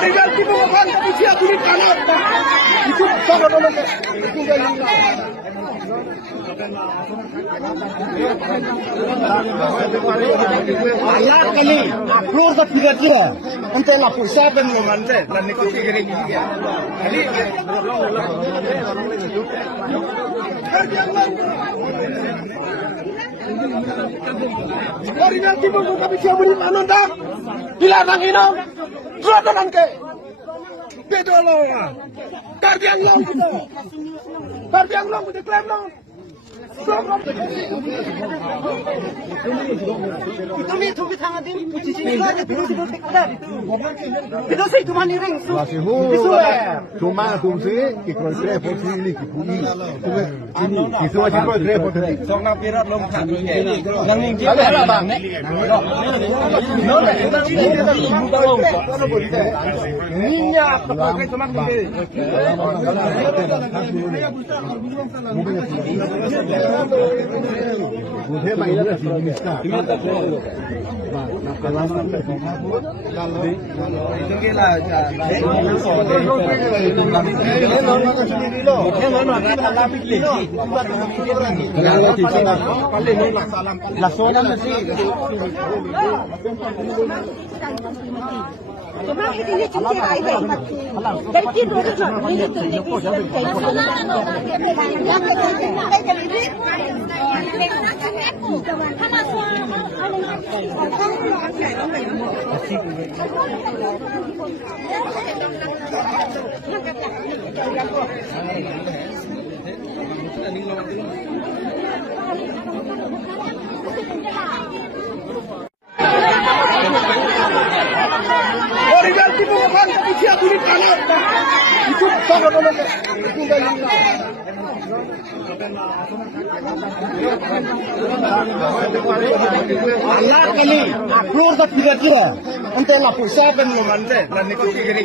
Original tipo bukan polisi aku di kanan. Itu sama nolong. Itu gak Allah kali, keluar tak pikir dia. Ente lah pulsa dan ngomante, dan nikah kiri kiri. Kali. Original tipo bukan polisi aku di kanan dah. Dilarang ini, selatan ke. Bedolo, kardian long kita, kardian long kita klaim long. Itu nih tuh kita ngadin, posisi ini aja dulu sih boleh ada itu. Itu sih cuma nih ring. Cuma sih ikut grab posisi ini kipuni. Itu aja ikut grab posisi. Soalnya pirat lom kan. Nang ini Ada bang. Minyak, pakai cuma gini. Bukan mainan sih bisa. itu gila aja. Cuma ini cuma ai vậy. Cái kia đối với nó như từ những cái Original tipo bukan polisi aku di kanan. Itu sama nolong. Itu gak Allah kali, keluar tak pikir dia. Ente lah pulsa dan ngomante, dan nikah kiri kiri.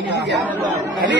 Kali.